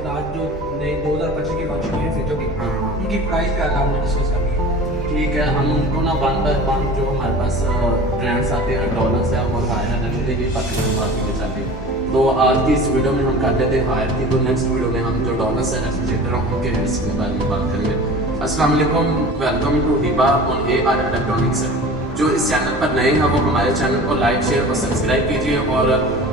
मतलब आज जो नई 2025 की लॉन्च हुई है फ्रिजों की, हाँ। उनकी प्राइस क्या है हमने डिस्कस करनी है। ठीक है, हम उनको ना वन बाय वन जो हमारे पास ब्रांड्स आते हैं, डॉलर्स है और हायर है, ये पाकिस्तान मार्केट में चलती है। तो आज की इस वीडियो में हम कर लेते हैं हायर की, तो नेक्स्ट वीडियो में हम जो डॉलर्स है रेफ्रिजरेटर उनके इसके बारे में बात करेंगे। अस्सलाम वालेकुम, welcome to Hiba on AR electronics. जो इस चैनल पर नए हैं वो हमारे चैनल को लाइक शेयर और सब्सक्राइब कीजिए और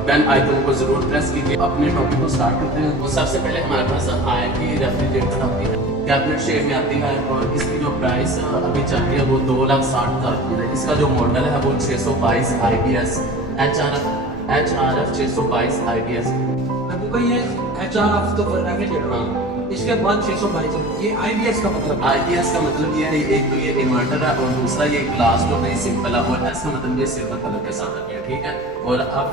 बेल आइकन को जरूर प्रेस कीजिए। अपने टॉपिक को स्टार्ट करते हैं। तो सबसे पहले हमारे पास हायर की रेफ्रिजरेटर आती है, कैबिनेट शेप में आती है और इसकी जो प्राइस अभी चल रही है वो 2,60,000 की है। इसका जो मॉडल है वो 622 IPS HRF 622 IPS। अभी भाई ये HRF तो रेफ्रिजरेटर, इसके बाद 622 ये IBS का मतलब है। IPS का मतलब ये है, एक तो ये इन्वर्टर है और दूसरा ये ग्लास जो नहीं सिंपल है, और एस का मतलब ये सिल्वर कलर के साथ आती है, ठीक है। और अब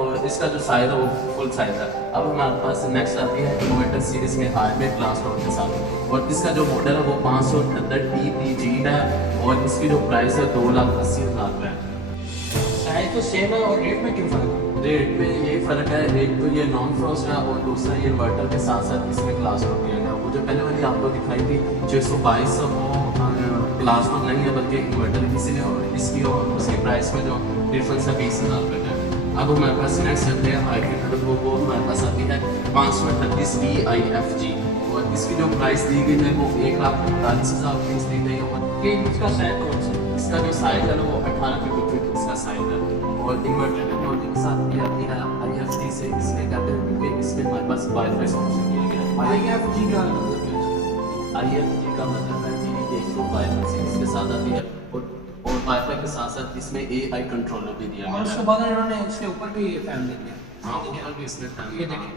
और इसका जो साइज है वो फुल साइज है। अब हमारे पास नेक्स्ट आती है इन्वर्टर सीरीज में हाई में ग्लास डोर के साथ, और इसका जो मॉडल है वो 578 TPG है और इसकी जो प्राइस है 2,80,000 रुपये है। साइज तो सेम है और रेट में क्यों फर्क है? रेट में यही फर्क है, एक तो ये नॉन फ्रॉस्ट है और दूसरा ये इन्वर्टर के साथ साथ इसमें ग्लास डोर दिया गया। वो जो पहले वाली आपको दिखाई थी 622, वो ग्लास डोर नहीं है बल्कि इन्वर्टर, इसीलिए और इसकी और उसकी प्राइस में जो डिफरेंस है 20,000 रुपये का है। अब हमारे पास नेक्स्ट चलते हैं हाइब्रिड, वो हमारे पास आती है 538 VIFG और इसकी जो प्राइस दी गई है वो 1,45,000 फीस दी गई है। कि इसका साइज कौन सा है? इसका जो साइज है वो 18 फीट इसका साइज है और इन्वर्टर टेक्नोलॉजी के साथ ये आती है IFG से। इसमें कहते हैं कि इसमें हमारे पास वाईफाई सॉल्यूशन दिया गया है। IFG का मतलब क्या है? IFG का मतलब है कि 122 से इसके साथ आती है और वाईफाई के साथ साथ इसमें AI कंट्रोलर भी दिया और गया उसके है। बाद इन्होंने इसके ऊपर भी फैन दे दिया। हाँ, ऊपर भी इसमें फैन, ये देखिए,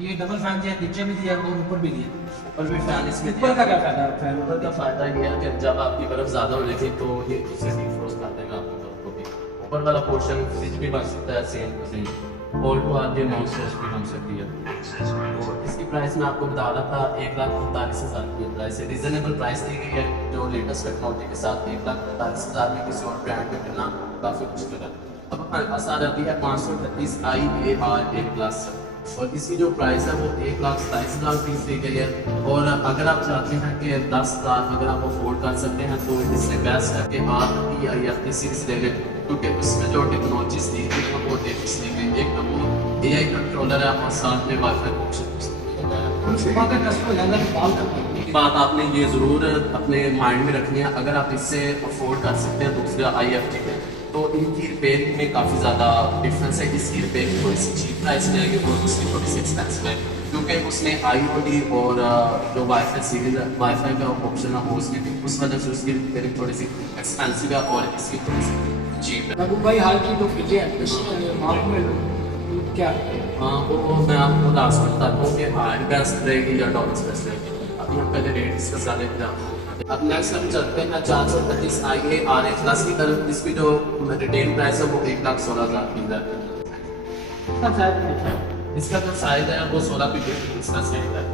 ये डबल फैन दिया, नीचे भी दिया और ऊपर भी दिया। ऊपर भी फैन इसमें ऊपर का क्या फायदा है फैन? ऊपर का फायदा ये है कि जब आपकी बर्फ ज़्यादा हो जाएगी तो ये उससे डिफ्रोस्ट कर देगा आपकी बर्फ को भी। ऊपर वाला पोर्शन फ्रिज भी बन सकता है सेम टू सेम, और तो आगे नॉन स्टॉप भी बन सकती है। तो इसकी प्राइस मैं आपको बता रहा था 1,45,000 की प्राइस है, रीजनेबल प्राइस दी गई है। जो लेटेस्ट टेक्नोलॉजी के साथ 1,45,000 में किसी और ब्रांड में मिलना काफ़ी मुश्किल है। अब हमारे पास आ जाती है 538 IAR1+, और इसकी जो प्राइस है वो 1,27,000 फीस दी गई है। और अगर आप चाहते हैं कि 10,000 अगर आप अफोर्ड कर सकते हैं तो इससे बेस्ट है कि आप EIFT सीरीज ले लें, क्योंकि उसमें जो टेक्नोलॉजीज दी गई है वो टेक्स दी गई। एक तो वो AI कंट्रोलर है और साथ में वाईफाई ऑप्शन उसके बाद कस्टमर ज़्यादा कॉल करता है। बात आपने ये ज़रूर अपने माइंड में रखनी है। अगर आप इससे अफोर्ड कर सकते हैं दूसरा IFT में, तो इनकी रिपेयरिंग में काफ़ी ज़्यादा डिफरेंस है। इसकी रिपेयरिंग थोड़ी सी चीप प्राइस में आएगी और उसकी थोड़ी सी एक्सपेंसिव है, क्योंकि उसमें IoT और जो वाईफाई सीरीज वाईफाई का ऑप्शन है वो उसमें, उस वजह से उसकी रिपेयरिंग थोड़ी सी एक्सपेंसिव है और इसकी थोड़ी सी चीप है। बाबू भाई हाल की जो फ्रिज है इसमें मार्केट में क्या है? हाँ, वो मैं आपको लास्ट में बताता हूँ कि हार्ड बेस्ट रहेगी या डॉलर्स बेस्ट रहेगी। अभी हम पहले रेट डिस्कस कर लेते हैं। अब नेक्स्ट हम चलते हैं 435 IAR1+ की तरफ। इसकी जो रिटेल प्राइस है वो 1,16,000 की है। इसका साइज क्या है? इसका जो साइज है वो 16 फीट इसका साइज है।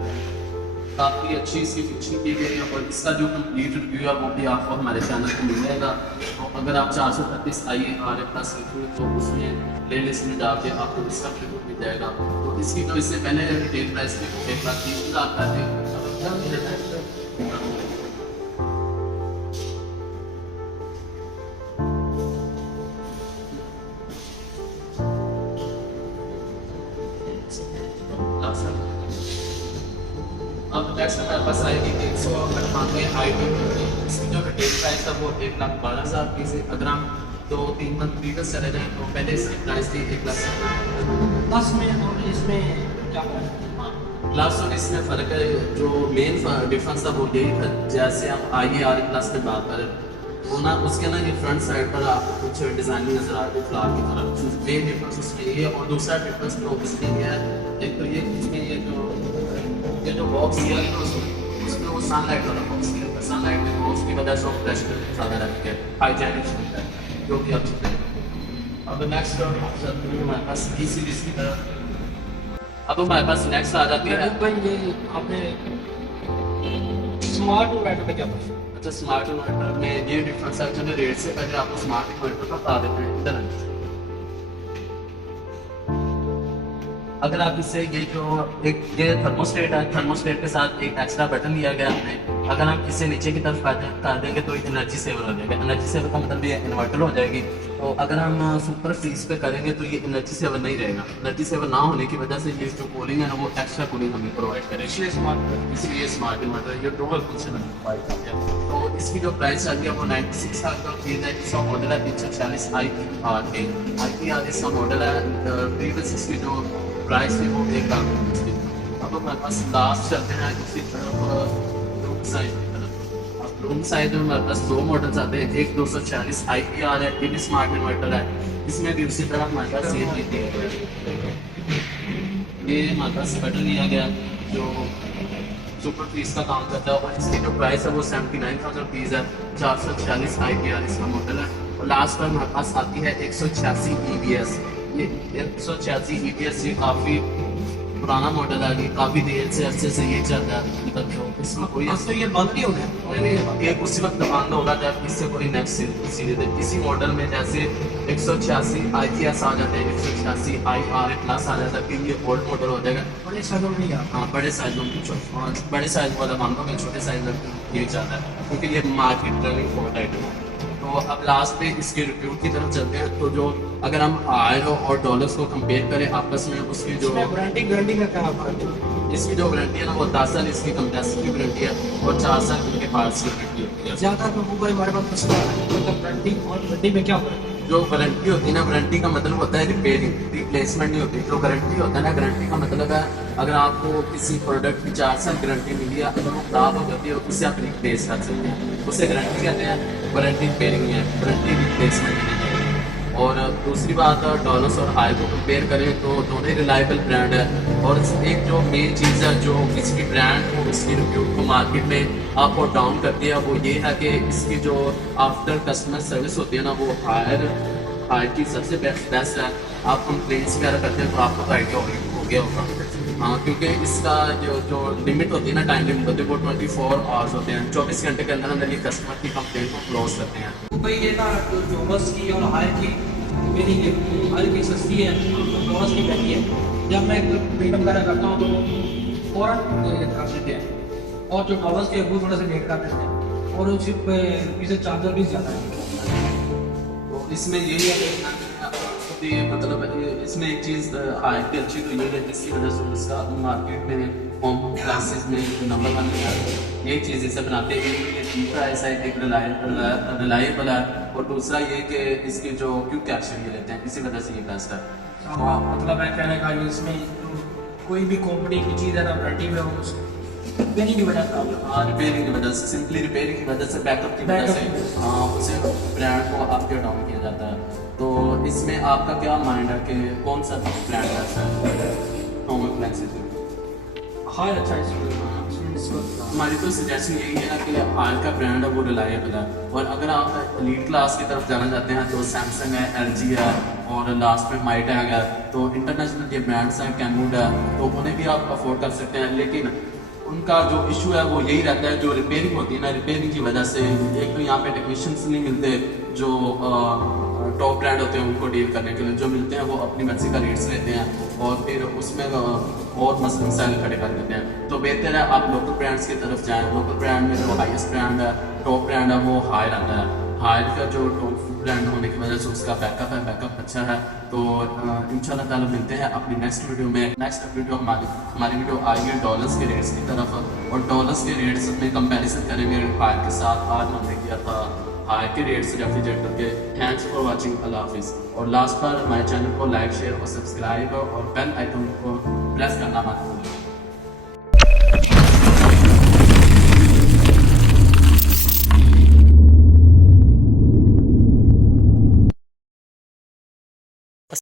काफ़ी अच्छी इसकी फिक्सिंग की गई है और इसका जो कंप्लीट रिव्यू है वो भी आपको हमारे चैनल पर मिल जाएगा। तो अगर आप 435 IAR1+ लिखेंगे तो उसमें प्ले लिस्ट में जाके आपको इसका रिव्यू मिल जाएगा। तो इसकी जो इससे पहले रिटेल प्राइस थी 1,30,000 का थी। अब क्या मिल जाता है अब नेक्स्ट हमारे पास आएगी 398 IB। इसकी जो रिटेल प्राइस है वो 1,12,000 की से। अगर हम 2-3 मंथ प्रीवियस चले जाएँ तो पहले इसकी प्राइस थी 1,70,000। 10 में और इसमें क्या फर्क है? क्लास और इसमें फ़र्क है, जो मेन डिफरेंस था वो यही था। जैसे हम IAR1+ की बात करें तो ना उसके ना ये फ्रंट साइड पर आपको कुछ डिज़ाइनिंग नज़र आ रही है फ्लावर की तरफ, मेन डिफरेंस उसमें ये है। और दूसरा डिफरेंस जो इसमें ये है, एक तो ये इसमें ये जो बॉक्स दिया है उसमें वो सनलाइट वाला बॉक्स दिया है। सनलाइट में वो उसकी वजह से फ्रेश ज़्यादा रहती है, हाइजेनिक होता है, जो कि अच्छी है। अब नेक्स्ट हमारे पास E सीरीज की तरफ। अब हमारे पास नेक्स्ट आ जाती है भाई ये आपने स्मार्ट इन्वर्टर का क्या पता? अच्छा, स्मार्ट इन्वर्टर में ये डिफरेंस है। चलो रेट से पहले आपको स्मार्ट इन्वर्टर का बता देते हैं। इधर अगर आप इससे ये जो एक ये थर्मोस्टेट है, थर्मोस्टेट के साथ एक एक्स्ट्रा बटन दिया गया हमने, अगर हम इससे नीचे की तरफ कर देंगे तो एनर्जी सेवर हो जाएगा। एनर्जी सेवर का मतलब ये इन्वर्टर हो जाएगी। तो अगर हम सुपर फ्रीज पे करेंगे तो ये एनर्जी सेवर नहीं रहेगा। एनर्जी सेवर ना होने की वजह से ये जो कूलिंग है ना वो एक्स्ट्रा कूलिंग हमें प्रोवाइड करेगी, इसलिए स्मार्ट इन्वर्टर ये डुअल फंक्शन प्रोवाइड करते हैं। तो इसकी जो प्राइस आती है वो 96,000 रुपीज़ है। इसका मॉडल है 340 IPR इसका मॉडल है। प्रीवियस इसकी जो प्राइस थी वो 1 लाख रुपये थी। अब हमारे पास लास्ट चलते हैं दूसरी तरफ रूम साइज की तरफ। अब रूम साइज में हमारे पास 2 मॉडल्स आते हैं। एक 240 IPR है, ये भी स्मार्ट इन्वर्टर है। इसमें भी उसी तरह हमारे पास ये हमारे पास बटन दिया गया जो सुपर फ्रीज का काम करता है। और इसकी जो प्राइस है वो 79,000 रुपीज़ है। 440 IPR इसका मॉडल है। और लास्ट पर हमारे पास आती है 186 EBS। ये 186 EBS ये काफ़ी पुराना मॉडल है, ये काफ़ी देर से अरसे से ये चल रहा है। मतलब जो इसमें कोई तो ये बंद नहीं हो गया। एक उसी वक्त बंद होगा जब इससे कोई नेक्स्ट सीरीज है। इसी मॉडल में जैसे 186 IPS आ जाते हैं, 186 IRA प्लस आ जाता है, फिर ये ओल्ड मॉडल हो जाएगा। बड़े साइजों में नहीं आता। हाँ, बड़े साइज में बड़े साइज वाला मान लो मैं छोटे साइज में ये चाहता है क्योंकि ये मार्केट रनिंग बहुत आइटम है। तो अब लास्ट पे इसके रिव्यू की तरफ चलते हैं। तो जो अगर हम आयरो और डॉलर्स को कंपेयर करें आपस में, उसकी जो वारंटी गारंटी का क्या फर्क है? इसकी जो वारंटी है ना वो 10 साल इसकी कंप्रेसर की वारंटी है और 4 साल इनके पार्ट्स की वारंटी है। ज़्यादा लोगों को हमारे पास मसला है मतलब वारंटी और वारंटी में क्या फर्क है? जो वारंटी होती है ना, वारंटी का मतलब होता है रिपेयरिंग, रिप्लेसमेंट नहीं होती। जो गारंटी होता है ना, गारंटी का मतलब है अगर आपको किसी प्रोडक्ट की 4 साल गारंटी मिली है, अगर वो खराब हो जाती है उसे आप रिप्लेस कर सकते हैं, उसे गारंटी कहते हैं। वारंटी रिपेयरिंग है, वारंटी रिप्लेसमेंट नहीं है। और दूसरी बात डॉलर्स और हाई को कंपेयर करें तो दोनों ही रिलायबल ब्रांड है। और एक जो मेन चीज़ है जो किसी भी ब्रांड को उसकी रिव्यू को मार्केट में अप और डाउन करती है वो ये है कि इसकी जो आफ्टर कस्टमर सर्विस होती है ना वो हायर की सबसे बेस्ट है। आप कंप्लेंट्स वगैरह करते हैं तो आपको तो आइडिया हो गया होगा। हाँ, क्योंकि इसका जो लिमिट होती है ना, टाइम लिमिट होती है वो 24 आवर्स होते हैं। 24 घंटे के अंदर अंदर ये कस्टमर की कंप्लेंट को क्लोज करते हैं। तो भाई ये ना जो डॉलर्स की और हायर की मेरी हायर की सस्ती है, डॉलर्स की महंगी है। जब मैं पेट वगैरह करता हूँ तो फ़ौरन कर देते हैं, और जो डॉलर्स के वो थोड़ा सा लेट कर देते हैं, और उसी पे इसे चार्जर भी ज़्यादा है। तो इसमें यही है कि मतलब इसमें एक चीज़ हाई की अच्छी तो ये है जिसकी वजह से उसका मार्केट में होम क्लासेस में नंबर 1 है। ये चीज़ इसे बनाते हैं। एक प्राइस है, एक रिलायबल है, और दूसरा ये कि इसकी जो क्विक एक्शन ये लेते हैं, इसी वजह से ये बेस्ट है। मतलब है कहने का ये इसमें कोई भी कंपनी की चीज़ है ना वारंटी में हो रिपेयरिंग की वजह से हाँ, रिपेयरिंग की वजह से, सिंपली रिपेयरिंग की वजह से, बैकअप की वजह से हाँ उसे ब्रांड को अप या डाउन किया जाता है। तो इसमें आपका क्या माइंड है कि कौन सा ब्रांड ऐसा है होम अप्लायंसेस में? हाँ अच्छा है इसमें हमारी तो सजेशन यही है ना कि हाल का ब्रांड है वो रिलायबल है। और अगर आप एलीट क्लास की तरफ जाना चाहते हैं तो सैमसंग है, LG है, और लास्ट में माइटैग है। तो इंटरनेशनल ये ब्रांड्स हैं, कैमूड है, तो उन्हें भी आप अफोर्ड कर सकते हैं। लेकिन उनका जो इशू है वो यही रहता है, जो रिपेयरिंग होती है ना, रिपेयरिंग की वजह से एक तो यहाँ पे टेक्नीशियंस नहीं मिलते जो टॉप ब्रांड होते हैं उनको डील करने के लिए। जो मिलते हैं वो अपनी मर्जी का रेट्स लेते हैं और फिर उसमें और मसाइल खड़े कर देते हैं। तो बेहतर है आप लोकल ब्रांड्स की तरफ जाएँ। लोकल ब्रांड में जो हाईएस्ट ब्रांड है, टॉप ब्रांड है, वो हायर आता है। हायर का जो टॉप ब्रांड होने की वजह से उसका बैकअप है, बैकअप अच्छा है। तो इंशाल्लाह ताला मिलते हैं अपनी नेक्स्ट वीडियो में। नेक्स्ट वीडियो हमारी वीडियो आई है डॉलर्स के रेट्स की तरफ, और डॉलर्स के रेट्स में कंपैरिजन करेंगे हायर के साथ। आज हमने किया था हायर के रेट्स रेफ्रिजरेटर के। थैंक्स फॉर वाचिंग, अल्लाह हाफिज़। और लास्ट पर हमारे चैनल को लाइक, शेयर और सब्सक्राइब और बेल आइकन को प्रेस करना मत भूलिए।